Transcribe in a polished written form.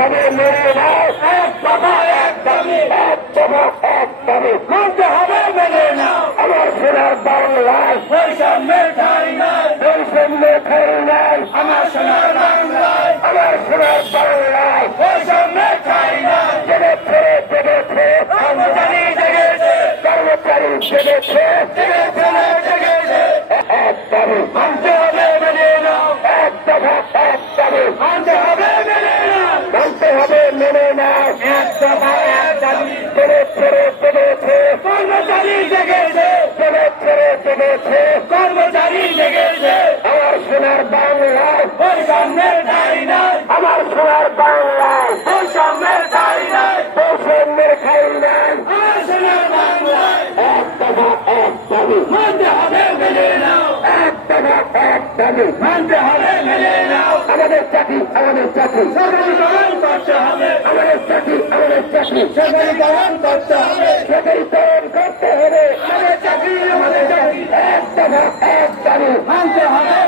হবে মেনে নাও, এক দফা এক দাবি, এক দফা এক দাবি মানতে হবে মেনে নাও। আমার সোনার বাংলায় বৈষম্যের ঠাঁই নাই, বৈষম্যের ঠাঁই নাই। আমার সোনার বাংলায়, আমার সোনার বাংলায় বৈষম্যের ঠাঁই নাই। জেগেছে জেগেছে কর্মচারী, জেগেছে কর্মচারী, জেগেছে জেগেছে জেগেছে। এক দাবি মানতে হবে মেনে নাও, এক দফা এক দাবি মানতে হবে মেনে নাও, মানতে হবে মেনে নাও। এক দফা এক দাবি জেগেছে জেগেছে কর্মচারী, জেগেছে জেগেছে জেগেছে কর্মচারী, জেগেছে। আমার সোনার বাংলায় বৈষম্যের ঠাঁই নাই, আমার সোনার বাংলায় বৈষম্যের ঠাঁই নাই, বৈষম্যের ঠাঁই নাই। আমার সোনার বাংলায় এক দফা এক দাবি মানতে হবে মেনে নাও, এক দফা এক দাবি মানতে হবে মেনে নাও। আমাদের চাকরি, আমাদের চাকরি সরকারিকরণ করতে হবে, আমাদের চাকরি, আমাদের চাকরি সরকারিকরণ করতে হবে, সরকারিকরণ করতে হবে। আমাদের চাকরি, আমাদের চাকরি এক দফা এক দাবি মানতে হবে